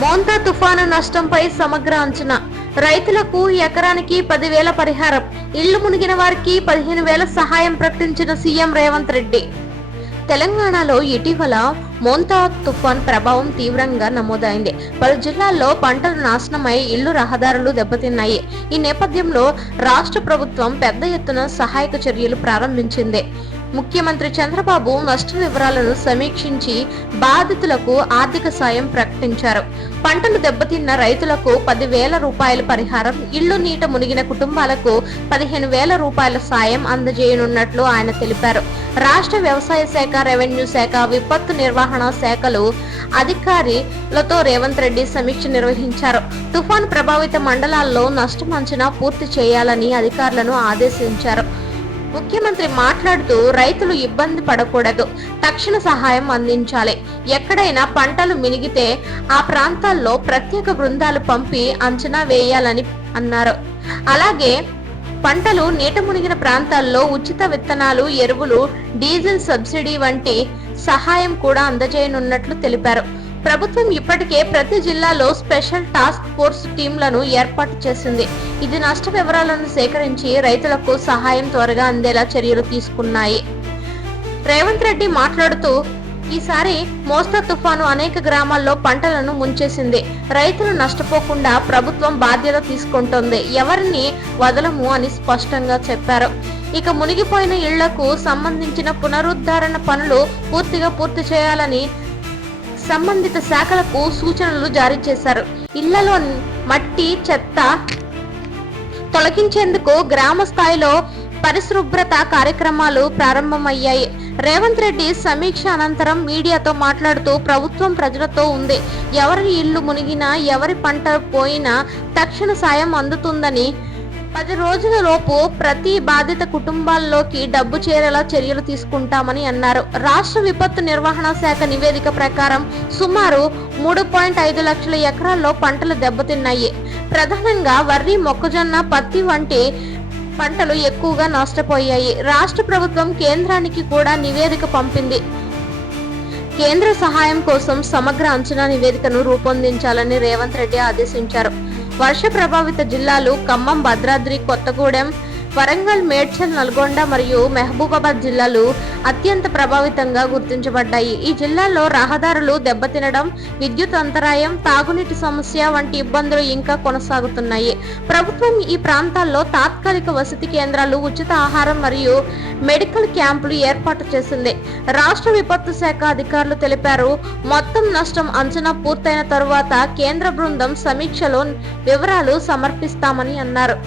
మోంతా తుఫాను నష్టంపై సమగ్ర అంచనా. రైతులకు ఎకరానికి 10,000 పరిహారం, ఇళ్లు మునిగిన వారికి 15,000 సహాయం ప్రకటించిన సీఎం రేవంత్ రెడ్డి. తెలంగాణలో ఇటీవల మోంతా తుఫాన్ ప్రభావం తీవ్రంగా నమోదైంది. పలు జిల్లాల్లో పంటలు నాశనమై ఇళ్లు, రహదారులు దెబ్బతిన్నాయి. ఈ నేపథ్యంలో రాష్ట్ర ప్రభుత్వం పెద్ద ఎత్తున సహాయక చర్యలు ప్రారంభించింది. ముఖ్యమంత్రి చంద్రబాబు నష్ట వివరాలను సమీక్షించి బాధితులకు ఆర్థిక సాయం ప్రకటించారు. పంటలు దెబ్బతిన్న రైతులకు 10,000 రూపాయల పరిహారం, ఇళ్లు నీట మునిగిన కుటుంబాలకు 15,000 రూపాయల సాయం అందజేయనున్నట్లు ఆయన తెలిపారు. రాష్ట్ర వ్యవసాయ శాఖ, రెవెన్యూ శాఖ, విపత్తు నిర్వహణ శాఖలు అధికారులతో రేవంత్ రెడ్డి సమీక్ష నిర్వహించారు. తుఫాన్ ప్రభావిత మండలాల్లో నష్టం అంచనా పూర్తి చేయాలని అధికారులను ఆదేశించారు. ముఖ్యమంత్రి మాట్లాడుతూ రైతులు ఇబ్బంది పడకూడదు, తక్షణ సహాయం అందించాలి. ఎక్కడైనా పంటలు మినిగితే ఆ ప్రాంతాల్లో ప్రత్యేక బృందాలు పంపి అంచనా వేయాలని అన్నారు. అలాగే పంటలు నీట మునిగిన ప్రాంతాల్లో ఉచిత విత్తనాలు, ఎరువులు, డీజిల్ సబ్సిడీ వంటి సహాయం కూడా అందజేయనున్నట్లు తెలిపారు. ప్రభుత్వం ఇప్పటికే ప్రతి జిల్లాలో స్పెషల్ టాస్క్ ఫోర్స్ టీంలను ఏర్పాటు చేసింది. ఇది నష్ట వివరాలను సేకరించి రైతులకు సహాయం త్వరగా అందేలా చర్యలు తీసుకున్నాయి. రేవంత్ రెడ్డి మాట్లాడుతూ, ఈసారి మోస్తా తుఫాను అనేక గ్రామాల్లో పంటలను ముంచేసింది. రైతులు నష్టపోకుండా ప్రభుత్వం బాధ్యత తీసుకుంటోంది. ఎవరిని వదలము అని స్పష్టంగా చెప్పారు. ఇక మునిగిపోయిన ఇళ్లకు సంబంధించిన పునరుద్ధరణ పనులు పూర్తి చేయాలని సంబంధిత శాఖలకు సూచనలు జారీ చేశారు. ఇళ్లలో మట్టి, చెత్త తొలగించేందుకు గ్రామ స్థాయిలో పరిశుభ్రత కార్యక్రమాలు ప్రారంభమయ్యాయి. రేవంత్ రెడ్డి సమీక్ష అనంతరం మీడియాతో మాట్లాడుతూ, ప్రభుత్వం ప్రజలతో ఉంది. ఎవరి ఇల్లు మునిగినా, ఎవరి పంట పోయినా తక్షణ సాయం అందుతుందని, 10 రోజుల లోపు ప్రతి బాధిత కుటుంబాల్లోకి డబ్బు చేరేలా చర్యలు తీసుకుంటామని అన్నారు. రాష్ట్ర విపత్తు నిర్వహణ శాఖ నివేదిక ప్రకారం సుమారు 3.5 లక్షల ఎకరాల్లో పంటలు దెబ్బతిన్నాయి. ప్రధానంగా వరి, మొక్కజొన్న, పత్తి వంటి పంటలు ఎక్కువగా నష్టపోయాయి. రాష్ట్ర ప్రభుత్వం కేంద్రానికి కూడా నివేదిక పంపింది. కేంద్ర సహాయం కోసం సమగ్ర అంచనా నివేదికను రూపొందించాలని రేవంత్ రెడ్డి ఆదేశించారు. వర్ష ప్రభావిత జిల్లాలు ఖమ్మం, భద్రాద్రి కొత్తగూడెం, వరంగల్, మేడ్చల్, నల్గొండ మరియు మహబూబాబాద్ జిల్లాలు అత్యంత ప్రభావితంగా గుర్తించబడ్డాయి. ఈ జిల్లాల్లో రహదారులు దెబ్బతినడం, విద్యుత్ అంతరాయం, తాగునీటి సమస్య వంటి ఇబ్బందులు ఇంకా కొనసాగుతున్నాయి. ప్రభుత్వం ఈ ప్రాంతాల్లో తాత్కాలిక వసతి కేంద్రాలు, ఉచిత ఆహారం మరియు మెడికల్ క్యాంపులు ఏర్పాటు చేసింది. రాష్ట్ర విపత్తు శాఖ అధికారులు తెలిపారు. మొత్తం నష్టం అంచనా పూర్తయిన తరువాత కేంద్ర బృందం సమీక్షలో వివరాలు సమర్పిస్తామని అన్నారు.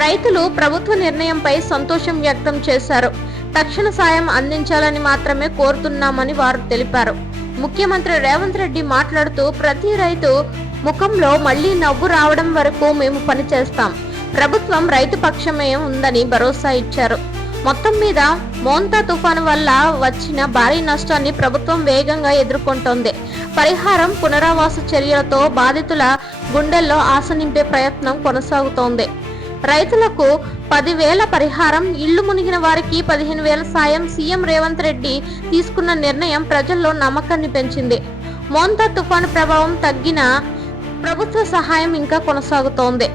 రైతులు ప్రభుత్వ నిర్ణయంపై సంతోషం వ్యక్తం చేశారు. తక్షణ సాయం అందించాలని మాత్రమే కోరుతున్నామని వారు తెలిపారు. ముఖ్యమంత్రి రేవంత్ రెడ్డి మాట్లాడుతూ, ప్రతి రైతు ముఖంలో మళ్లీ నవ్వు రావడం వరకు మేము పనిచేస్తాం. ప్రభుత్వం రైతు పక్షమే ఉందని భరోసా ఇచ్చారు. మొత్తం మీద మోంతా తుఫాను వల్ల వచ్చిన భారీ నష్టాన్ని ప్రభుత్వం వేగంగా ఎదుర్కొంటోంది. పరిహారం, పునరావాస చర్యలతో బాధితుల గుండెల్లో ఆశ నింపే ప్రయత్నం కొనసాగుతోంది. రైతులకు 10,000 పరిహారం, ఇళ్లు మునిగిన వారికి 15,000 సాయం. సీఎం రేవంత్ రెడ్డి తీసుకున్న నిర్ణయం ప్రజల్లో నమ్మకాన్ని పెంచింది. మోంతా తుఫాను ప్రభావం తగ్గినా ప్రభుత్వ సహాయం ఇంకా కొనసాగుతోంది.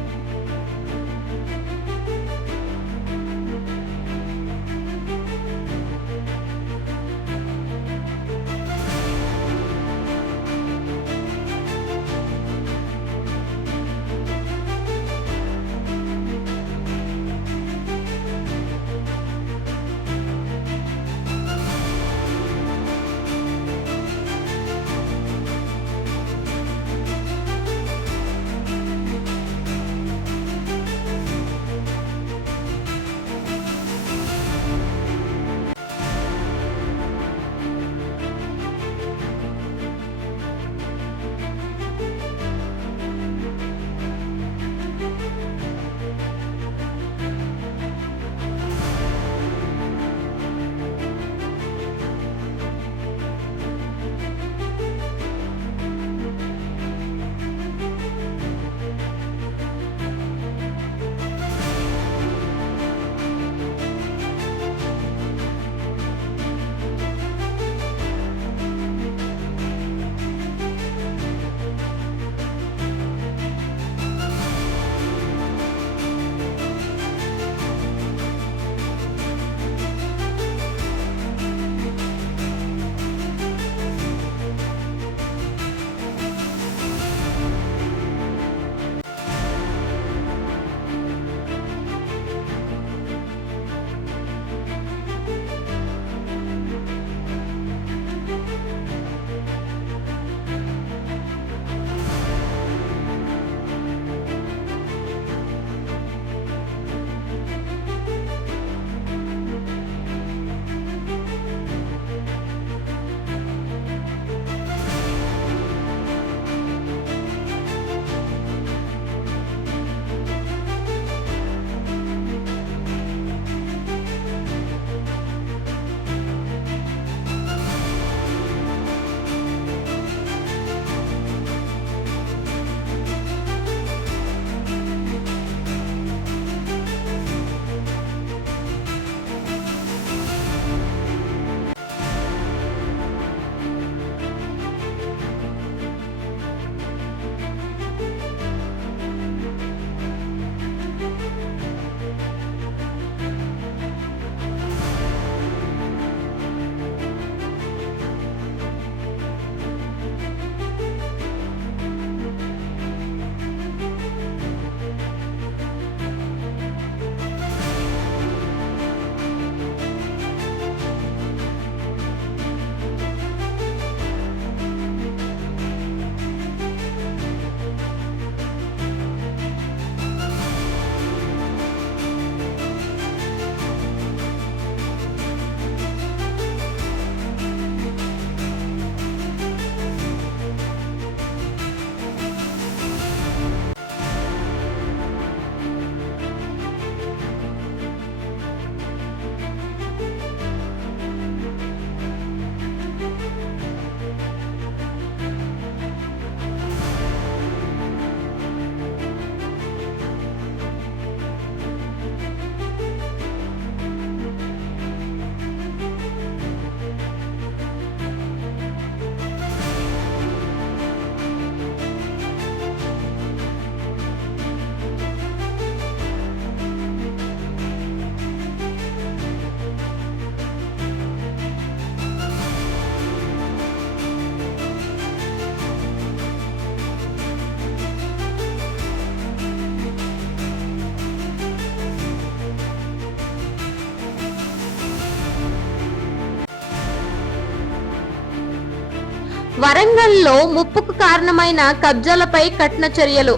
వరంగల్లో ముప్పుకు కారణమైన కబ్జాలపై కఠిన చర్యలు.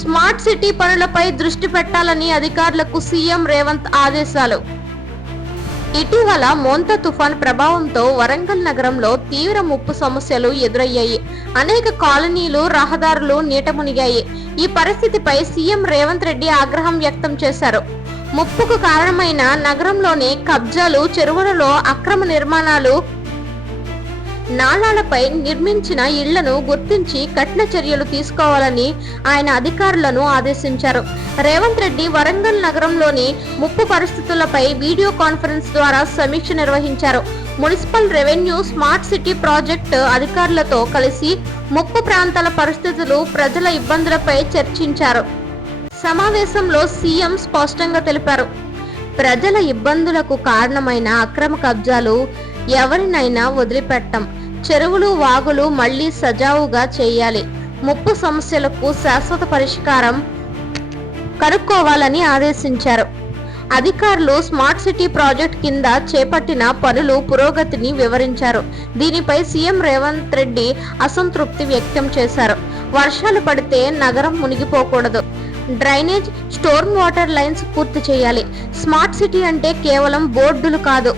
స్మార్ట్ సిటీ పనులపై దృష్టి పెట్టాలని అధికారులకు సీఎం రేవంత్ ఆదేశాలు. ఇటీవల మోంతా తుఫాన్ ప్రభావంతో వరంగల్ నగరంలో తీవ్ర ముప్పు సమస్యలు ఎదురయ్యాయి. అనేక కాలనీలు, రహదారులు నీట మునిగాయి. ఈ పరిస్థితిపై సీఎం రేవంత్ రెడ్డి ఆగ్రహం వ్యక్తం చేశారు. ముప్పుకు కారణమైన నగరంలోని కబ్జాలు, చెరువులలో అక్రమ నిర్మాణాలు, నాలాలపై నిర్మించిన ఇళ్లను గుర్తించి కఠిన చర్యలు తీసుకోవాలని ఆయన అధికారులను ఆదేశించారు. రేవంత్ రెడ్డి వరంగల్ నగరంలోని ముప్పు పరిస్థితులపై వీడియో కాన్ఫరెన్స్ ద్వారా సమీక్ష నిర్వహించారు. Municipal revenue, smart city project అధికారులతో కలిసి ముప్పు ప్రాంతాల పరిస్థితులు, ప్రజల ఇబ్బందులపై చర్చించారు. సమావేశంలో సీఎం స్పష్టంగా తెలిపారు, ప్రజల ఇబ్బందులకు కారణమైన అక్రమ కబ్జాలు ఎవరినైనా వదిలిపెట్టం. చెరువులు, వాగులు మళ్లీ సజావుగా చేయాలి. ముప్పు సమస్యలకు శాశ్వత పరిష్కారం కనుక్కోవాలని ఆదేశించారు. అధికారులు స్మార్ట్ సిటీ ప్రాజెక్ట్ కింద చేపట్టిన పనులు పురోగతిని వివరించారు. దీనిపై సీఎం రేవంత్ రెడ్డి అసంతృప్తి వ్యక్తం చేశారు. వర్షాలు పడితే నగరం మునిగిపోకూడదు. డ్రైనేజ్, స్టోర్మ్ వాటర్ లైన్స్ పూర్తి చేయాలి. స్మార్ట్ సిటీ అంటే కేవలం బోర్డులు కాదు,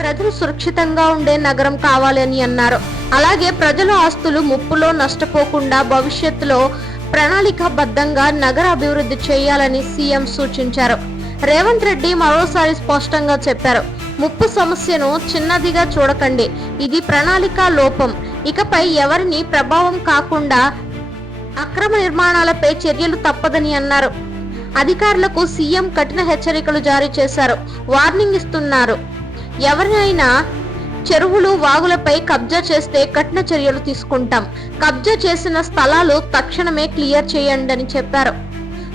ప్రజలు సురక్షితంగా ఉండే నగరం కావాలని అన్నారు. అలాగే ప్రజల ఆస్తులు ముప్పులో నష్టపోకుండా భవిష్యత్తులో ప్రణాళికాబద్ధంగా నగర అభివృద్ధి చేయాలని సీఎం సూచించారు. రేవంత్ రెడ్డి మరోసారి స్పష్టంగా చెప్పారు, ముప్పు సమస్యను చిన్నదిగా చూడకండి. ఇది ప్రణాళిక లోపం. ఇకపై ఎవరిని ప్రభావం కాకుండా అక్రమ నిర్మాణాలపై చర్యలు తప్పదని అన్నారు. అధికారులకు సీఎం కఠిన హెచ్చరికలు జారీ చేశారు. వార్నింగ్ ఇస్తున్నారు, ఎవరైనా చెరువులు, వాగులపై కబ్జా చేస్తే కఠిన చర్యలు తీసుకుంటాం. కబ్జా చేసిన స్థలాలు తక్షణమే క్లియర్ చేయండి అని చెప్పారు.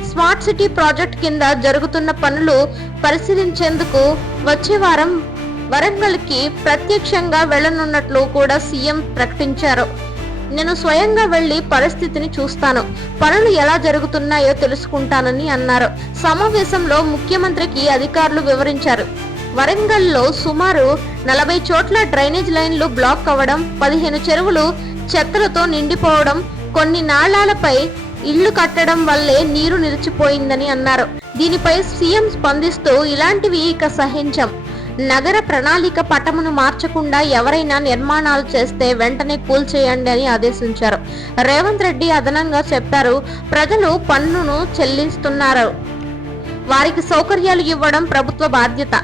స్మార్ట్ సిటీ ప్రాజెక్ట్ కింద జరుగుతున్న పనులు పరిశీలించేందుకు వచ్చే వారం వరంగల్కి ప్రత్యక్షంగా వెళ్లనున్నట్లు కూడా సీఎం ప్రకటించారు. నేను స్వయంగా వెళ్లి పరిస్థితిని చూస్తాను, పనులు ఎలా జరుగుతున్నాయో తెలుసుకుంటానని అన్నారు. సమావేశంలో ముఖ్యమంత్రికి అధికారులు వివరించారు. వరంగల్లో సుమారు 40 చోట్ల డ్రైనేజ్ లైన్లు బ్లాక్ అవ్వడం, 15 చెరువులు చెత్తలతో నిండిపోవడం, కొన్ని నాళాలపై ఇళ్లు కట్టడం వల్లే నీరు నిలిచిపోయిందని అన్నారు. దీనిపై సీఎం స్పందిస్తూ, ఇలాంటివి ఇక సహించం. నగర ప్రణాళిక పటమును మార్చకుండా ఎవరైనా నిర్మాణాలు చేస్తే వెంటనే కూల్చేయండి అని ఆదేశించారు. రేవంత్ రెడ్డి అదనంగా చెప్పారు, ప్రజలు పన్నును చెల్లిస్తున్నారు, వారికి సౌకర్యాలు ఇవ్వడం ప్రభుత్వ బాధ్యత.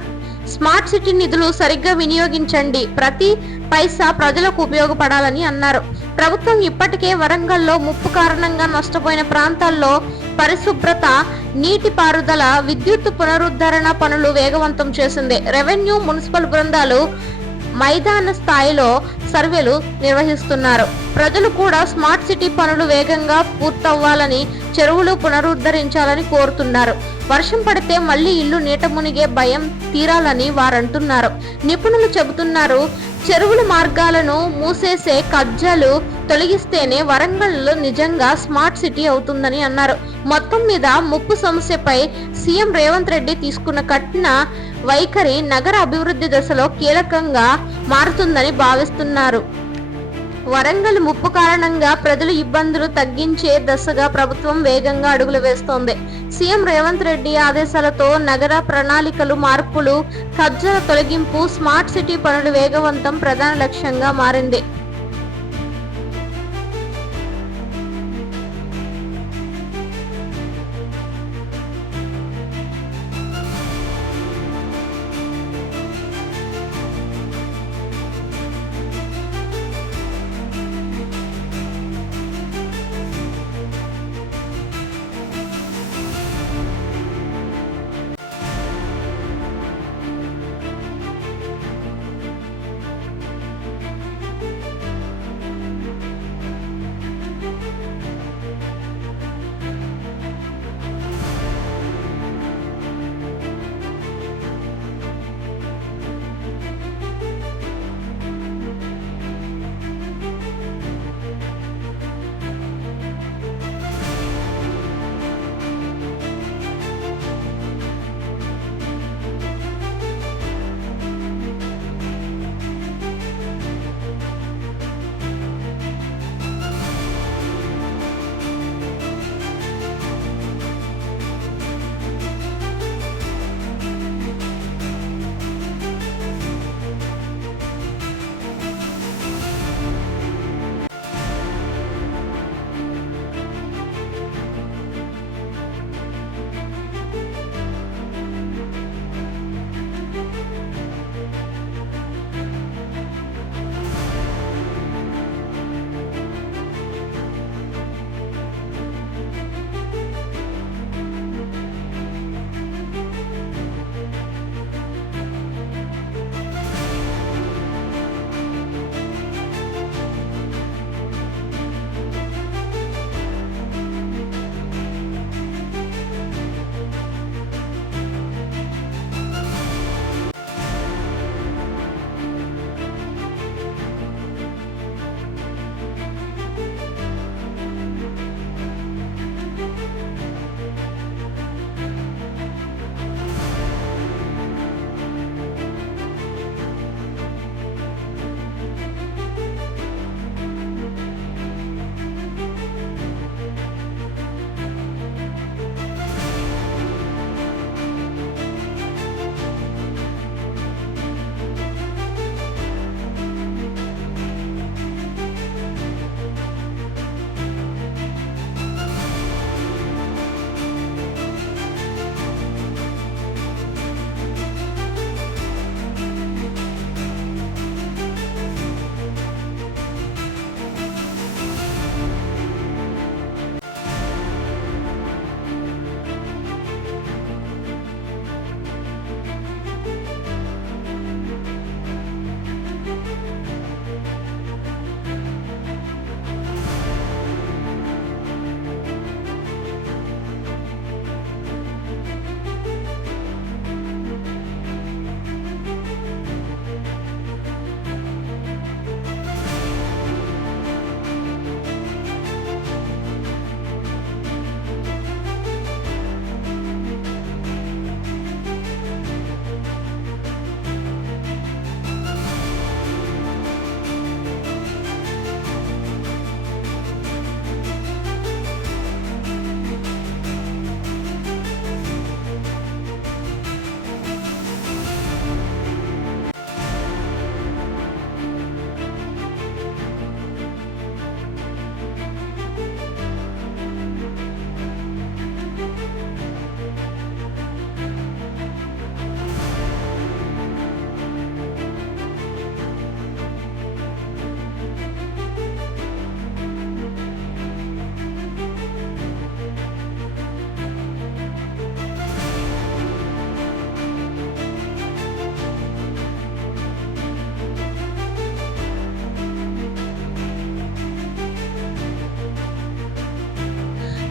స్మార్ట్ సిటీ నిధులు సరిగ్గా వినియోగించండి, ప్రతి పైసా ప్రజలకు ఉపయోగపడాలని అన్నారు. ప్రభుత్వం ఇప్పటికే వరంగల్లో ముప్పు కారణంగా నష్టపోయిన ప్రాంతాల్లో పరిశుభ్రత, నీటి పారుదల, విద్యుత్ పునరుద్ధరణ పనులు వేగవంతం చేసింది. రెవెన్యూ, మున్సిపల్ బృందాలు మైదాన స్థాయిలో సర్వేలు నిర్వహిస్తున్నారు. ప్రజలు కూడా స్మార్ట్ సిటీ పనులు వేగంగా పూర్తవ్వాలని, చెరువులు పునరుద్ధరించాలని కోరుతున్నారు. వర్షం పడితే మళ్లీ ఇల్లు నీట మునిగే భయం తీరాలని వారంటున్నారు. నిపుణులు చెబుతున్నారు, చెరువుల మార్గాలను మూసేసే కబ్జాలు తొలగిస్తేనే వరంగల్ నిజంగా స్మార్ట్ సిటీ అవుతుందని అన్నారు. మొత్తం మీద ముప్పు సమస్యపై సీఎం రేవంత్ రెడ్డి తీసుకున్న కఠిన వైఖరి నగర అభివృద్ధి దశలో కీలకంగా మారుతుందని భావిస్తున్నారు. వరంగల్ ముప్పు కారణంగా ప్రజల ఇబ్బందులు తగ్గించే దశగా ప్రభుత్వం వేగంగా అడుగులు వేస్తోంది. సీఎం రేవంత్ రెడ్డి ఆదేశాలతో నగర ప్రణాళికలు మార్పులు, కబ్జాల తొలగింపు, స్మార్ట్ సిటీ పనులు వేగవంతం ప్రధాన లక్ష్యంగా మారింది.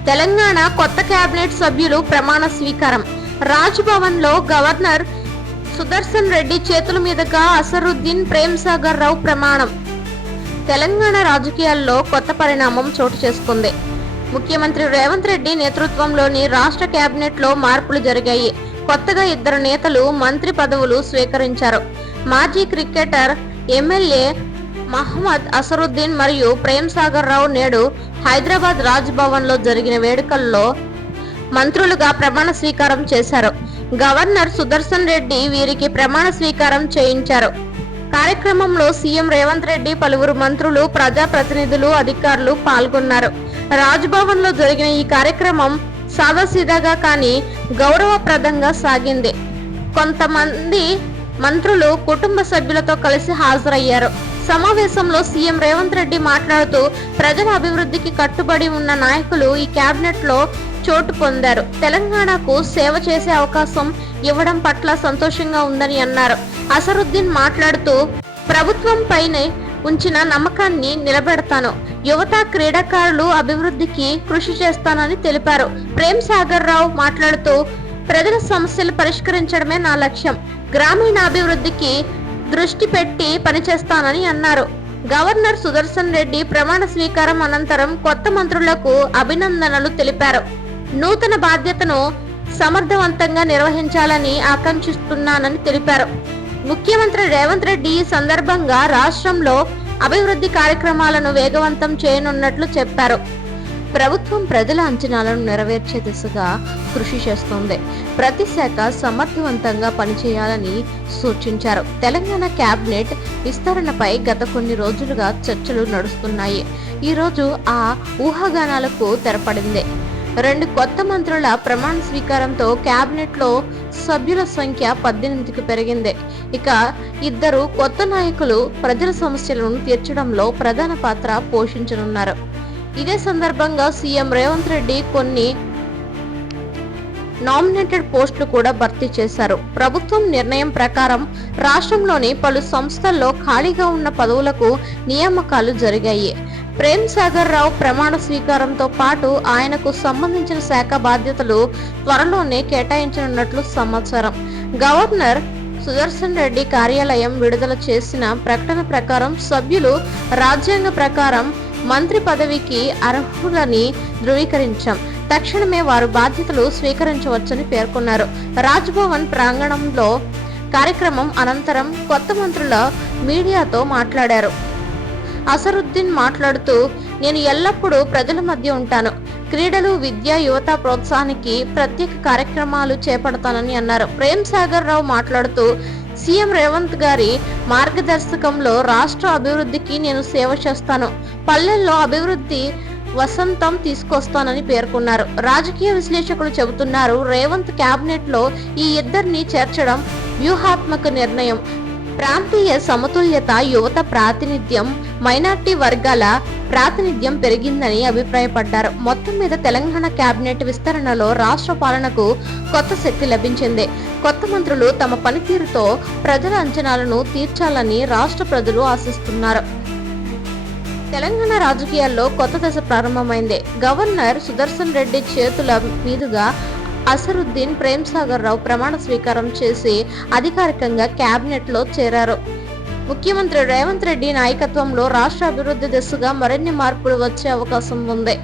తెలంగాణ కొత్త కేబినెట్ సభ్యులు ప్రమాణ స్వీకారం. రాజ్ భవన్ లో గవర్నర్ సుదర్శన్ రెడ్డి చేతుల మీదుగా అసరుద్దీన్ ప్రేమ్ సాగర్ రావు ప్రమాణం. తెలంగాణ రాజకీయాల్లో కొత్త పరిణామం చోటు చేసుకుంది. ముఖ్యమంత్రి రేవంత్ రెడ్డి నేతృత్వంలోని రాష్ట్ర కేబినెట్ లో మార్పులు జరిగాయి. కొత్తగా 2 నేతలు మంత్రి పదవులు స్వీకరించారు. మాజీ క్రికెటర్ ఎమ్మెల్యే మహమ్మద్ అసరుద్దీన్ మరియు ప్రేమ్ సాగర్ రావు నేడు హైదరాబాద్ రాజ్ భవన్ లో జరిగిన వేడుకల్లో మంత్రులుగా ప్రమాణ స్వీకారం చేశారు. గవర్నర్ సుదర్శన్ రెడ్డి వీరికి ప్రమాణ స్వీకారం చేయించారు. కార్యక్రమంలో సీఎం రేవంత్ రెడ్డి, పలువురు మంత్రులు, ప్రజాప్రతినిధులు, అధికారులు పాల్గొన్నారు. రాజ్ భవన్ లో జరిగిన ఈ కార్యక్రమం సాదాసీదాగా కానీ గౌరవప్రదంగా సాగింది. కొంతమంది మంత్రులు కుటుంబ సభ్యులతో కలిసి హాజరయ్యారు. సమావేశంలో సీఎం రేవంత్ రెడ్డి మాట్లాడుతూ ప్రజల అభివృద్ధికి కట్టుబడి ఉన్న నాయకులు ఈ కేబినెట్ లో చోటు పొందారు. తెలంగాణకు సేవ చేసే అవకాశం ఇవ్వడం పట్ల సంతోషంగా ఉందని అన్నారు. అసరుద్దీన్ మాట్లాడుతూ ప్రభుత్వం పైన ఉంచిన నమ్మకాన్ని నిలబెడతాను, యువత, క్రీడాకారులు అభివృద్ధికి కృషి చేస్తానని తెలిపారు. ప్రేమ్ సాగర్ రావు మాట్లాడుతూ ప్రజల సమస్యలు పరిష్కరించడమే నా లక్ష్యం, గ్రామీణాభివృద్ధికి దృష్టి పెట్టి పనిచేస్తానని అన్నారు. గవర్నర్ సుదర్శన్ రెడ్డి ప్రమాణ స్వీకారం అనంతరం కొత్త మంత్రులకు అభినందనలు తెలిపారు. నూతన బాధ్యతను సమర్థవంతంగా నిర్వహించాలని ఆకాంక్షిస్తున్నానని తెలిపారు. ముఖ్యమంత్రి రేవంత్ రెడ్డి ఈ సందర్భంగా రాష్ట్రంలో అభివృద్ధి కార్యక్రమాలను వేగవంతం చేయనున్నట్లు చెప్పారు. ప్రభుత్వం ప్రజల అంచనాలను నెరవేర్చే దిశగా కృషి చేస్తోంది. ప్రతి శాఖ సమర్థవంతంగా పనిచేయాలని సూచించారు. తెలంగాణ కేబినెట్ విస్తరణపై గత కొన్ని రోజులుగా చర్చలు నడుస్తున్నాయి. ఈ రోజు ఆ ఊహాగానాలకు తెరపడింది. 2 కొత్త మంత్రుల ప్రమాణ స్వీకారంతో కేబినెట్ లో సభ్యుల సంఖ్య 18కి పెరిగింది. ఇక 2 కొత్త నాయకులు ప్రజల సమస్యలను తీర్చడంలో ప్రధాన పాత్ర పోషించనున్నారు. ఇదే సందర్భంగా సీఎం రేవంత్ రెడ్డి కొన్ని నామినేటెడ్ పోస్టులు కూడా భర్తీ చేశారు. ప్రభుత్వం నిర్ణయం ప్రకారం రాష్ట్రంలోని పలు సంస్థల్లో ఖాళీగా ఉన్న పదవులకు నియామకాలు జరిగాయి. ప్రేమ్ సాగర్ రావు ప్రమాణ స్వీకారంతో పాటు ఆయనకు సంబంధించిన శాఖ బాధ్యతలు త్వరలోనే కేటాయించనున్నట్లు సమాచారం. గవర్నర్ సుదర్శన్ రెడ్డి కార్యాలయం విడుదల చేసిన ప్రకటన ప్రకారం సభ్యులు రాజ్యాంగ ప్రకారం మంత్రి పదవికి అర్హులని ధృవీకరించాం. తక్షణమే వారు బాధ్యతలు స్వీకరించవచ్చని పేర్కొన్నారు. రాజ్ భవన్ ప్రాంగణంలో కార్యక్రమం అనంతరం కొత్త మంత్రుల మీడియాతో మాట్లాడారు. అసరుద్దీన్ మాట్లాడుతూ నేను ఎల్లప్పుడూ ప్రజల మధ్య ఉంటాను, క్రీడలు, విద్య, యువత ప్రోత్సాహానికి ప్రత్యేక కార్యక్రమాలు చేపడతానని అన్నారు. ప్రేమ్ సాగర్ రావు మాట్లాడుతూ సీఎం రేవంత్ గారి మార్గదర్శకంలో రాష్ట్ర అభివృద్ధికి నేను సేవ చేస్తాను, పల్లెల్లో అభివృద్ధి వసంతం తీసుకొస్తానని పేర్కొన్నారు. రాజకీయ విశ్లేషకులు చెబుతున్నారు రేవంత్ కేబినెట్ లో ఈ 2 చేర్చడం వ్యూహాత్మక నిర్ణయం. ప్రాంతీయ సమతుల్యత, యువత ప్రాతినిధ్యం, మైనార్టీ వర్గాల ప్రాతినిధ్యం పెరిగిందని అభిప్రాయపడ్డారు. మొత్తం మీద తెలంగాణ కేబినెట్ విస్తరణలో రాష్ట్ర పాలనకు కొత్త శక్తి లభించింది. కొత్త మంత్రులు తమ పనితీరుతో ప్రజల అంచనాలను తీర్చాలని రాష్ట్ర ప్రజలు ఆశిస్తున్నారు. తెలంగాణ రాజకీయాల్లో కొత్త దశ ప్రారంభమైంది. గవర్నర్ సుదర్శన్ రెడ్డి చేతుల మీదుగా అసరుద్దీన్ ప్రేమ్ సాగర్ రావు ప్రమాణ స్వీకారం చేసి అధికారికంగా కేబినెట్ లో చేరారు. ముఖ్యమంత్రి రేవంత్ రెడ్డి నాయకత్వంలో రాష్ట్ర అభివృద్ధి దిశగా మరిన్ని మార్పులు వచ్చే అవకాశం ఉంది.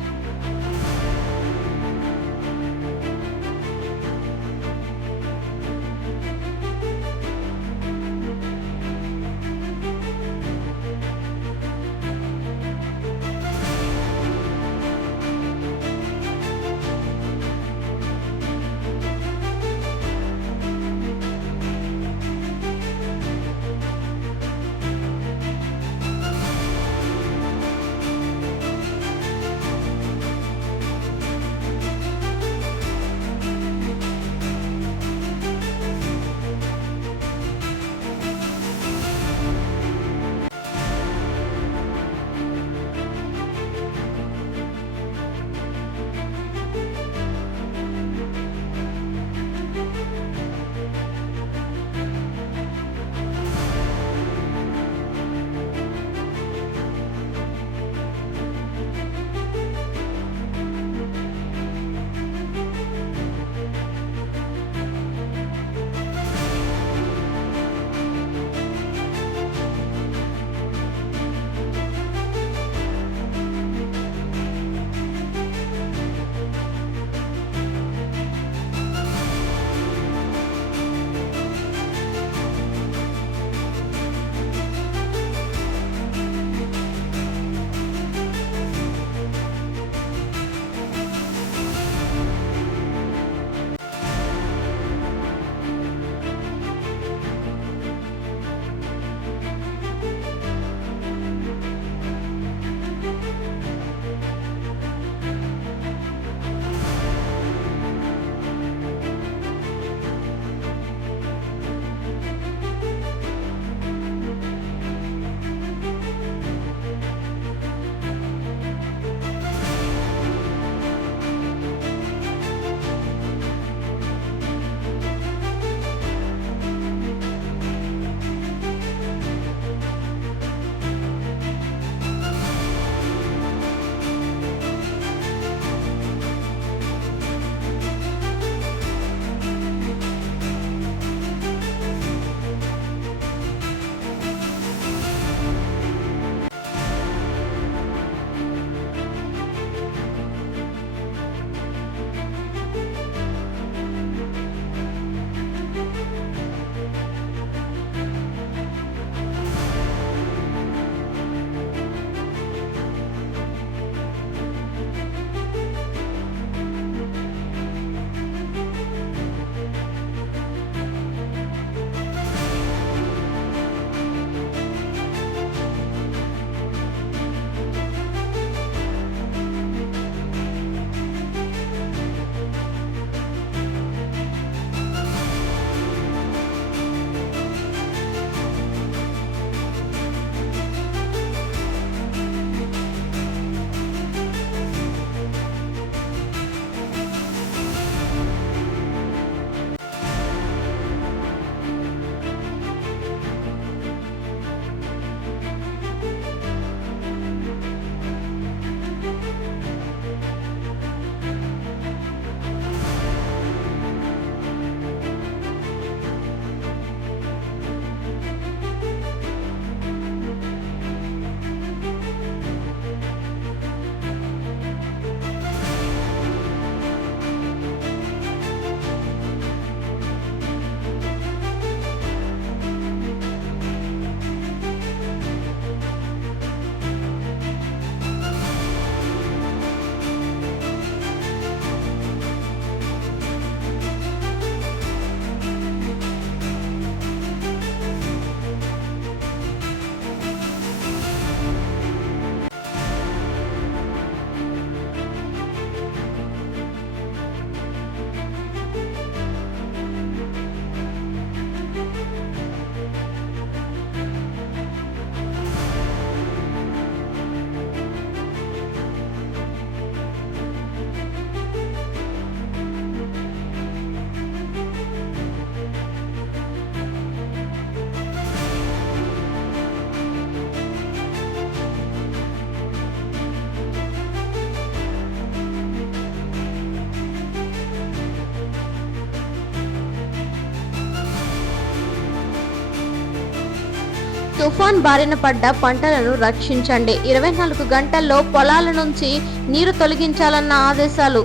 తుఫాన్ బారిన పడ్డ పంటలను రక్షించండి. 24 గంటల్లో పొలాల నుంచి నీరు తొలగించాలన్న ఆదేశాలు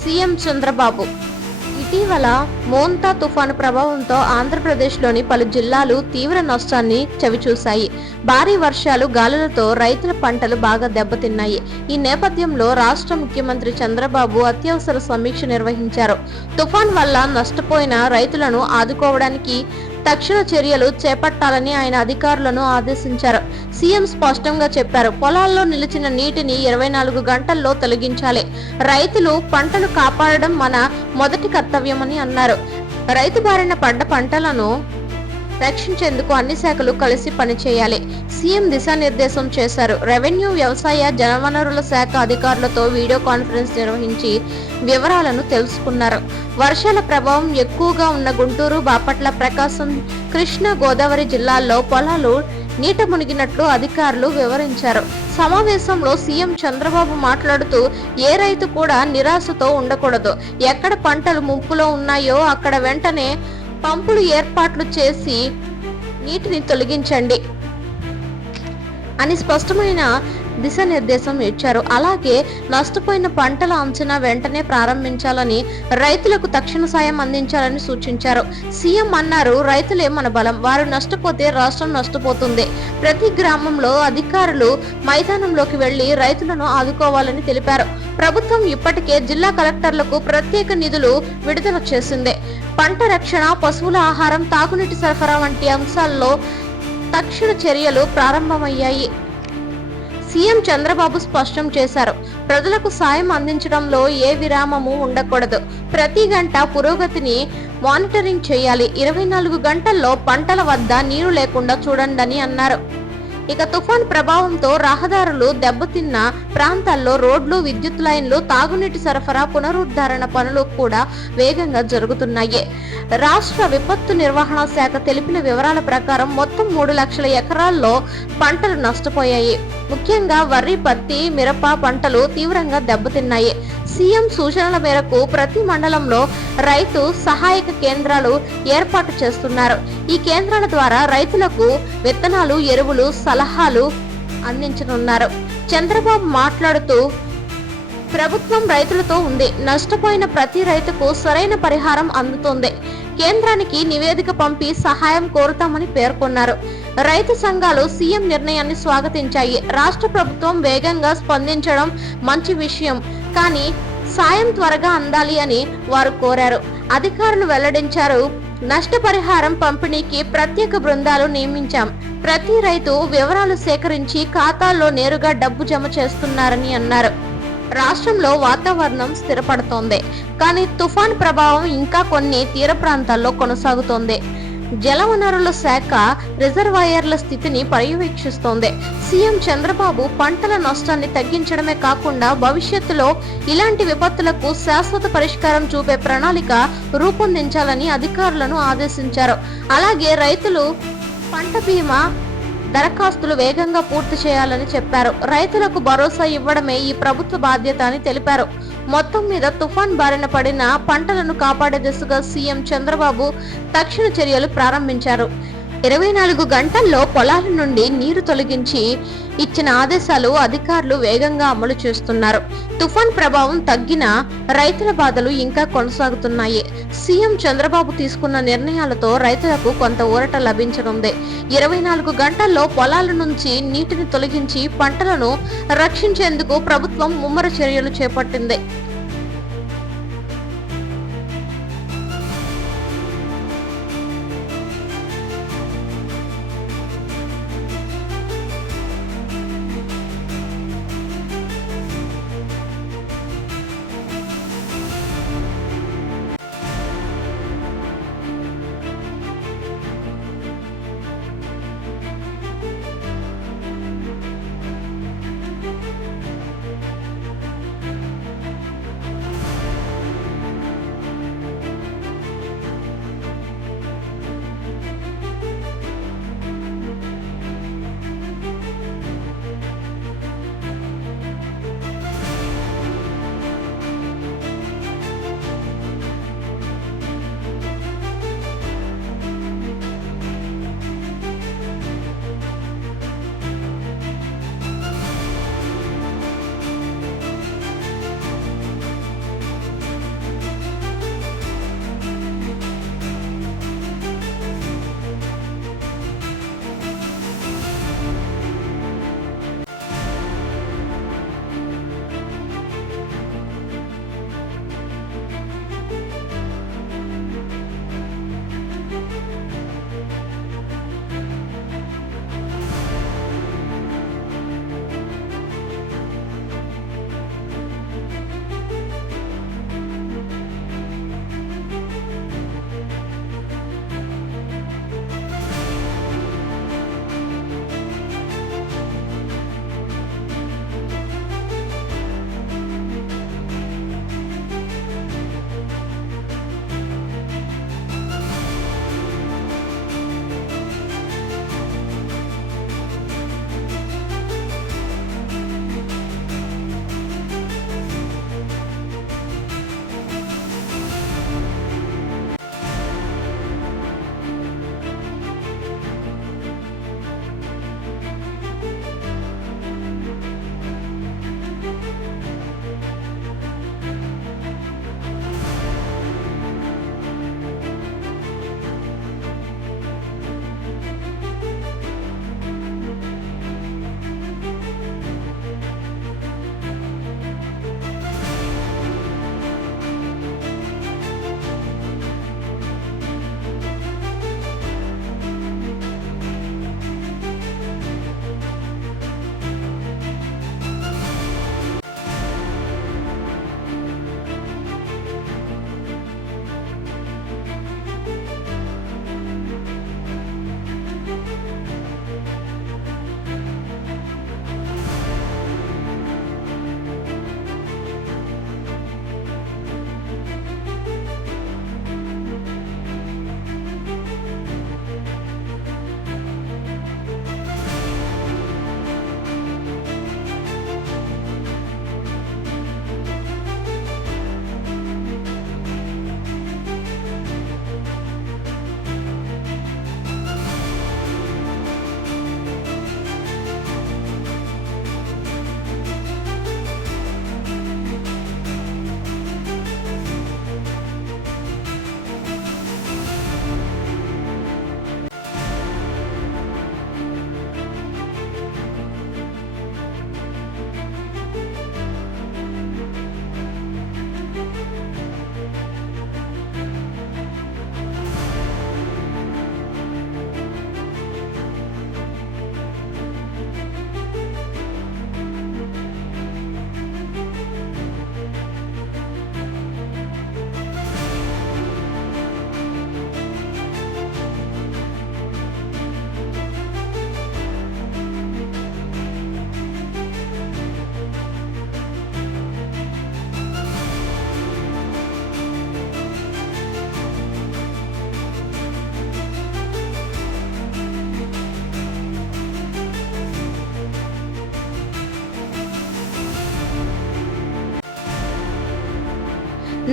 సీఎం చంద్రబాబు. ఇటీవల మోంతా తుఫాను ప్రభావంతో ఆంధ్రప్రదేశ్లోని పలు జిల్లాలు తీవ్ర నష్టాన్ని చవిచూశాయి. భారీ వర్షాలు, గాలులతో రైతుల పంటలు బాగా దెబ్బతిన్నాయి. ఈ నేపథ్యంలో రాష్ట్ర ముఖ్యమంత్రి చంద్రబాబు అత్యవసర సమీక్ష నిర్వహించారు. తుఫాన్ వల్ల నష్టపోయిన రైతులను ఆదుకోవడానికి తక్షణ చర్యలు చేపట్టాలని ఆయన అధికారులను ఆదేశించారు. సీఎం స్పష్టంగా చెప్పారు, పొలాల్లో నిలిచిన నీటిని 24 గంటల్లో తొలగించాలి. రైతులు పంటను కాపాడడం మన మొదటి కర్తవ్యమని అన్నారు. రైతు బారిన పడ్డ పంటలను రక్షించేందుకు అన్ని శాఖలు కలిసి పనిచేయాలి. సీఎం దిశానిర్దేశం చేశారు. రెవెన్యూ, వ్యవసాయ, జలవనరుల శాఖ అధికారులతో వీడియో కాన్ఫరెన్స్ నిర్వహించి వివరాలను తెలుసుకున్నారు. వర్షాల ప్రభావం ఎక్కువగా ఉన్న గుంటూరు, బాపట్ల, ప్రకాశం, కృష్ణా, గోదావరి జిల్లాల్లో పొలాలు నీట మునిగినట్లు అధికారులు వివరించారు. సమావేశంలో సీఎం చంద్రబాబు మాట్లాడుతూ, ఏ రైతు కూడా నిరాశతో ఉండకూడదు. ఎక్కడ పంటలు ముంపులో ఉన్నాయో అక్కడ వెంటనే పంపులు ఏర్పాట్లు చేసి నీటిని తొలగించండి అని స్పష్టమైన దిశానిర్దేశం ఇచ్చారు. అలాగే నష్టపోయిన పంటల అంచనా వెంటనే ప్రారంభించాలని, రైతులకు తక్షణ సాయం అందించాలని సూచించారు. సీఎం అన్నారు, రైతులే మన బలం. వారు నష్టపోతే రాష్ట్రం నష్టపోతుంది. ప్రతి గ్రామంలో అధికారులు మైదానంలోకి వెళ్లి రైతులను ఆదుకోవాలని తెలిపారు. ప్రభుత్వం ఇప్పటికే జిల్లా కలెక్టర్లకు ప్రత్యేక నిధులు విడుదల చేసింది. పంట రక్షణ, పశువుల ఆహారం, తాగునీటి సరఫరా వంటి అంశాల్లో తక్షణ చర్యలు ప్రారంభమయ్యాయి. సీఎం చంద్రబాబు స్పష్టం చేశారు, ప్రజలకు సాయం అందించడంలో ఏ విరామము ఉండకూడదు. ప్రతి గంట పురోగతిని మానిటరింగ్ చేయాలి. 24 గంటల్లో పంటల వద్ద నీరు లేకుండా చూడండి అన్నారు. ఇక తుఫాన్ ప్రభావంతో రహదారులు దెబ్బతిన్న ప్రాంతాల్లో రోడ్లు, విద్యుత్ లైన్లు, తాగునీటి సరఫరా, పునరుద్ధరణ పనులు కూడా వేగంగా జరుగుతున్నాయి. రాష్ట్ర విపత్తు నిర్వహణ శాఖ తెలిపిన వివరాల ప్రకారం మొత్తం 3 లక్షల ఎకరాల్లో పంటలు నష్టపోయాయి. ముఖ్యంగా వరి, పత్తి, మిరప పంటలు తీవ్రంగా దెబ్బతిన్నాయి. సీఎం సూచనల మేరకు ప్రతి మండలంలో రైతు సహాయక కేంద్రాలు ఏర్పాటు చేస్తున్నారు. ఈ కేంద్రాల ద్వారా రైతులకు విత్తనాలు, ఎరువులు, సలహాలు అందించనున్నారు. చంద్రబాబు మాట్లాడుతూ, ప్రభుత్వం రైతులతో ఉంది. నష్టపోయిన ప్రతి రైతుకు సరైన పరిహారం అందుతుంది. కేంద్రానికి నివేదిక పంపి సహాయం కోరుతామని పేర్కొన్నారు. రైతు సంఘాలు సీఎం నిర్ణయాన్ని స్వాగతించాయి. రాష్ట్ర ప్రభుత్వం వేగంగా స్పందించడం మంచి విషయం, కానీ సాయం త్వరగా అందాలి అని వారు కోరారు. అధికారులు వెల్లడించారు, నష్టపరిహారం పంపిణీకి ప్రత్యేక బృందాలు నియమించాం. ప్రతి రైతు వివరాలు సేకరించి ఖాతాల్లో నేరుగా డబ్బు జమ చేస్తున్నారని అన్నారు. రాష్ట్రంలో వాతావరణం స్థిరపడుతోంది, కానీ తుఫాన్ ప్రభావం ఇంకా కొన్ని తీర ప్రాంతాల్లో కొనసాగుతోంది. జలవనరుల శాఖ రిజర్వాయర్ల స్థితిని పర్యవేక్షిస్తోంది. సీఎం చంద్రబాబు పంటల నష్టాన్ని తగ్గించడమే కాకుండా భవిష్యత్తులో ఇలాంటి విపత్తులకు శాశ్వత పరిష్కారం చూపే ప్రణాళిక రూపొందించాలని అధికారులను ఆదేశించారు. అలాగే రైతులు పంట బీమా దరఖాస్తులు వేగంగా పూర్తి చేయాలని చెప్పారు. రైతులకు భరోసా ఇవ్వడమే ఈ ప్రభుత్వ బాధ్యత అని తెలిపారు. మొత్తం మీద తుఫాన్ బారిన పడిన పంటలను కాపాడే దిశగా సీఎం చంద్రబాబు తక్షణ చర్యలు ప్రారంభించారు. 24 గంటల్లో పొలాల నుండి నీరు తొలగించి ఇచ్చిన ఆదేశాలు అధికారులు వేగంగా అమలు చేస్తున్నారు. తుఫాన్ ప్రభావం తగ్గినా రైతుల బాధలు ఇంకా కొనసాగుతున్నాయి. సీఎం చంద్రబాబు తీసుకున్న నిర్ణయాలతో రైతులకు కొంత ఊరట లభించనుంది. 24 గంటల్లో పొలాల నుంచి నీటిని తొలగించి పంటలను రక్షించేందుకు ప్రభుత్వం ముమ్మర చర్యలు చేపట్టింది.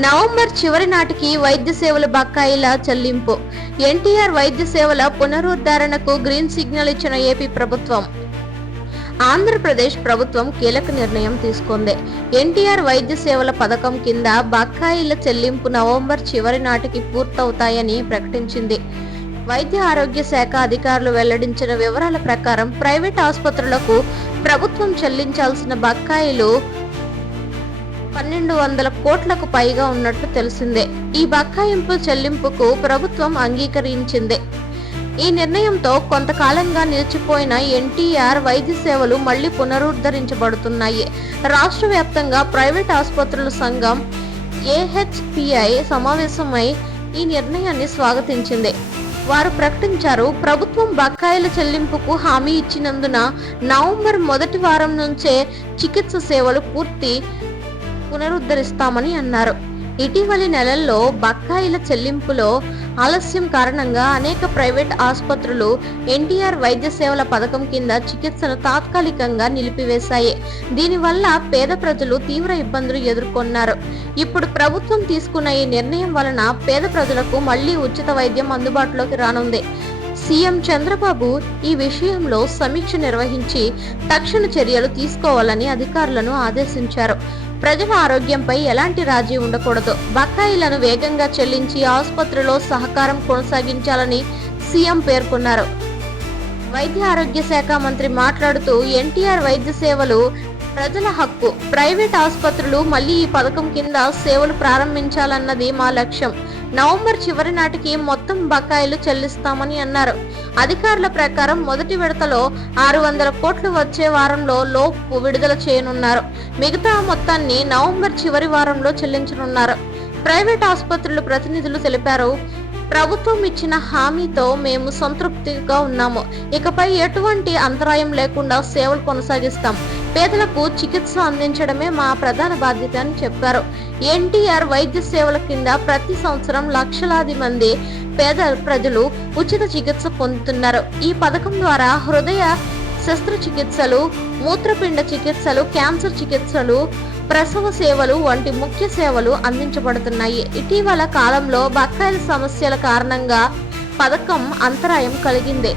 నవంబర్ చివరి నాటికి వైద్య సేవల బకాయిల చెల్లింపు. ఎన్టీఆర్ వైద్య సేవల పునరుద్ధరణకు గ్రీన్ సిగ్నల్ ఇచ్చిన ఏపీ ప్రభుత్వం. ఆంధ్రప్రదేశ్ ప్రభుత్వం కీలక నిర్ణయం తీసుకుంది. ఎన్టీఆర్ వైద్య సేవల పథకం కింద బకాయిల చెల్లింపు నవంబర్ చివరి నాటికి పూర్తవుతాయని ప్రకటించింది. వైద్య ఆరోగ్య శాఖ అధికారులు వెల్లడించిన వివరాల ప్రకారం ప్రైవేట్ ఆసుపత్రులకు ప్రభుత్వం చెల్లించాల్సిన బకాయిలు 1200 కోట్లకు పైగా ఉన్నట్లు తెలిసిందే. ఈ బకాయింపు చెల్లింపుకు ప్రభుత్వం అంగీకరించింది. ఈ నిర్ణయంతో కొంతకాలంగా నిలిచిపోయిన ఎన్టీఆర్ వైద్య సేవలు మళ్లీ పునరుద్ధరించబడుతున్నాయి. రాష్ట్ర వ్యాప్తంగా ప్రైవేట్ ఆసుపత్రుల సంఘం AHPI సమావేశమై ఈ నిర్ణయాన్ని స్వాగతించింది. వారు ప్రకటించారు, ప్రభుత్వం బకాయిల చెల్లింపుకు హామీ ఇచ్చినందున నవంబర్ మొదటి వారం నుంచే చికిత్స సేవలు పునరుద్ధరిస్తామని అన్నారు. ఇటీవలి నెలల్లో బకాయిల చెల్లింపులో ఆలస్యం కారణంగా అనేక ప్రైవేట్ ఆసుపత్రులు ఎన్టీఆర్ వైద్య సేవల పథకం కింద చికిత్సను తాత్కాలికంగా నిలిపివేశాయి. దీనివల్ల పేద ప్రజలు తీవ్ర ఇబ్బందులు ఎదుర్కొన్నారు. ఇప్పుడు ప్రభుత్వం తీసుకున్న ఈ నిర్ణయం వలన పేద ప్రజలకు మళ్లీ ఉచిత వైద్యం అందుబాటులోకి రానుంది. సీఎం చంద్రబాబు ఈ విషయంలో సమీక్ష నిర్వహించి తక్షణ చర్యలు తీసుకోవాలని అధికారులను ఆదేశించారు. ప్రజల ఆరోగ్యంపై ఎలాంటి రాజీ ఉండకూడదు. బకాయిలను వేగంగా చెల్లించి ఆసుపత్రిలో సహకారం కొనసాగించాలని సీఎం పేర్కొన్నారు. వైద్య ఆరోగ్య శాఖ మంత్రి మాట్లాడుతూ, ఎన్టీఆర్ వైద్య సేవలు ప్రజల హక్కు. ప్రైవేట్ ఆసుపత్రులు మళ్లీ ఈ పథకం కింద సేవలు ప్రారంభించాలన్నది మా లక్ష్యం. నవంబర్ చివరి నాటికి మొత్తం బకాయిలు చెల్లిస్తామని అన్నారు. అధికారుల ప్రకారం మొదటి విడతలో 600 కోట్లు వచ్చే వారంలో లోపు విడుదల చేయనున్నారు. మిగతా మొత్తాన్ని నవంబర్ చివరి వారంలో చెల్లించనున్నారు. ప్రైవేట్ ఆసుపత్రుల ప్రతినిధులు తెలిపారు, ప్రభుత్వం ఇచ్చిన హామీతో మేము సంతృప్తిగా ఉన్నాము. ఇకపై ఎటువంటి అంతరాయం లేకుండా సేవలు కొనసాగిస్తాం. పేదలకు చికిత్స అందించడమే మా ప్రధాన బాధ్యత అని చెప్పారు. ఎన్టీఆర్ వైద్య సేవల కింద ప్రతి సంవత్సరం లక్షలాది మంది పేద ప్రజలు ఉచిత చికిత్స పొందుతున్నారు. ఈ పథకం ద్వారా హృదయ శస్త్రచికిత్సలు, మూత్రపిండ చికిత్సలు, క్యాన్సర్ చికిత్సలు, ప్రసవ సేవలు వంటి ముఖ్య సేవలు అందించబడుతున్నాయి. ఇటీవల కాలంలో బకాయిల సమస్యల కారణంగా పథకం అంతరాయం కలిగింది.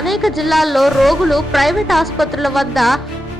అనేక జిల్లాల్లో రోగులు ప్రైవేట్ ఆసుపత్రుల వద్ద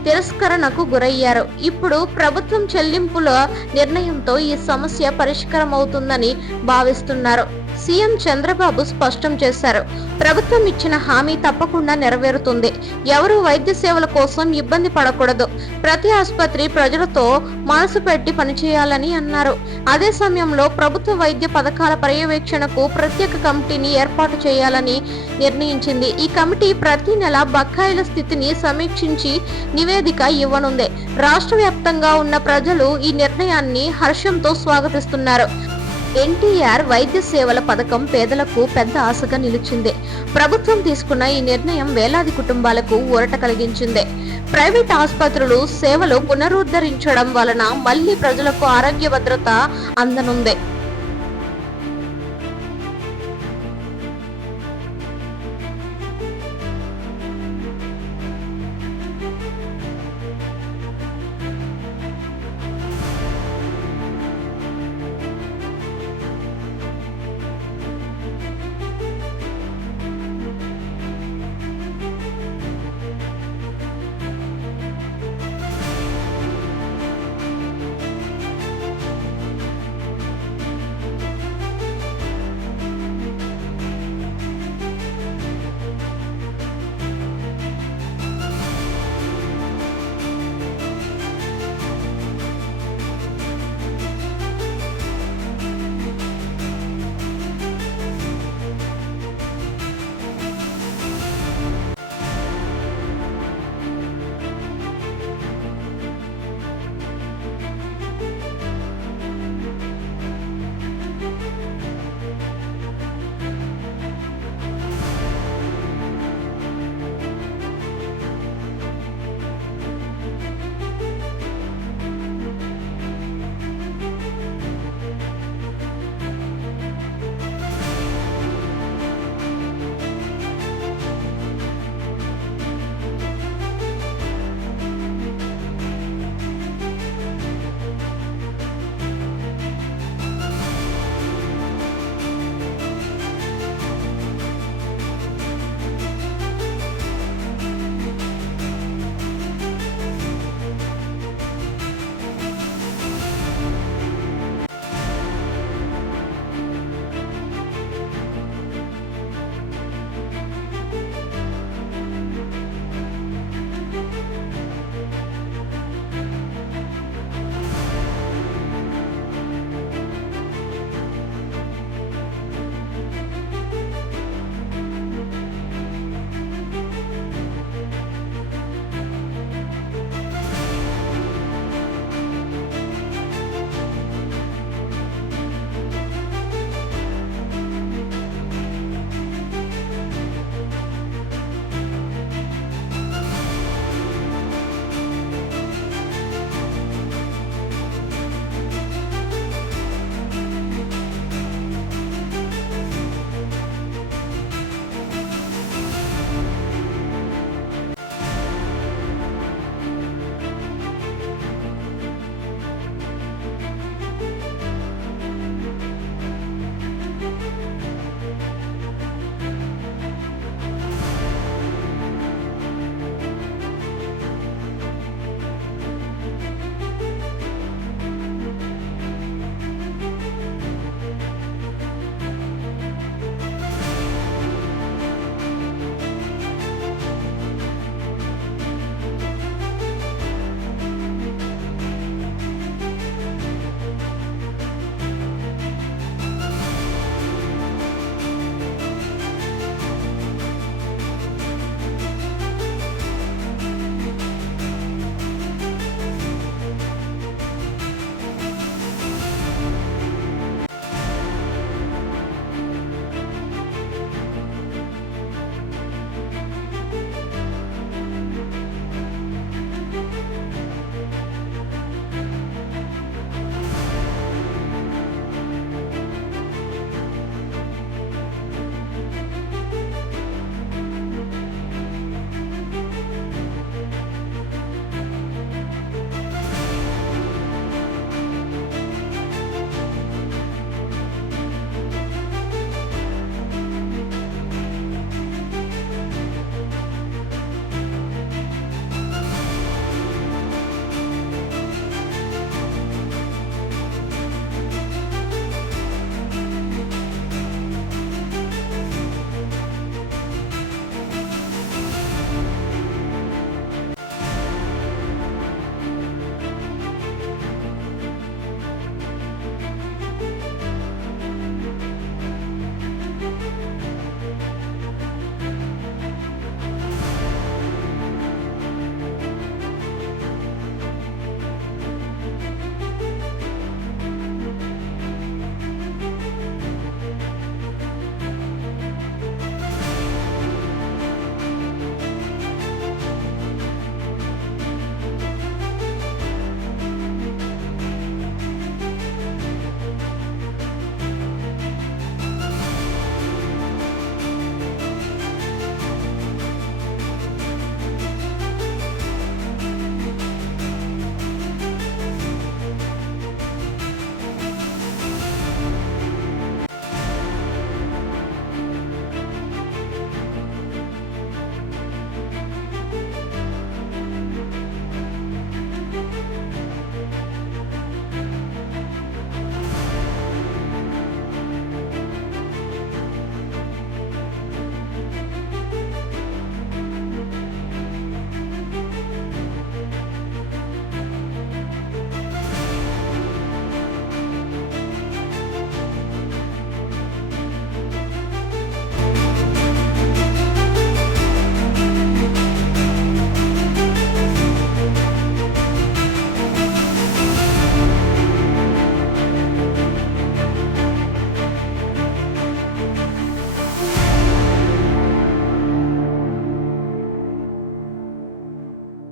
తిరస్కరణకు గురయ్యారు. ఇప్పుడు ప్రభుత్వం చెల్లింపుల నిర్ణయంతో ఈ సమస్య పరిష్కారమవుతుందని భావిస్తున్నారు. సీఎం చంద్రబాబు స్పష్టం చేశారు, ప్రభుత్వం ఇచ్చిన హామీ తప్పకుండా నెరవేరుతుంది. ఎవరు వైద్య సేవల కోసం ఇబ్బంది పడకూడదు. ప్రతి ఆసుపత్రి ప్రజలతో మనసు పెట్టి పనిచేయాలని అన్నారు. అదే సమయంలో ప్రభుత్వ వైద్య పథకాల పర్యవేక్షణకు ప్రత్యేక కమిటీని ఏర్పాటు చేయాలని నిర్ణయించింది. ఈ కమిటీ ప్రతి నెల బకాయిల స్థితిని సమీక్షించి నివేదిక ఇవ్వనుంది. రాష్ట్ర వ్యాప్తంగా ఉన్న ప్రజలు ఈ నిర్ణయాన్ని హర్షంతో స్వాగతిస్తున్నారు. ఎన్టీఆర్ వైద్య సేవల పథకం పేదలకు పెద్ద ఆశగా నిలిచింది. ప్రభుత్వం తీసుకున్న ఈ నిర్ణయం వేలాది కుటుంబాలకు ఊరట కలిగించింది. ప్రైవేట్ ఆసుపత్రులు సేవలు పునరుద్ధరించడం వలన మళ్లీ ప్రజలకు ఆరోగ్య భద్రత అందనుంది.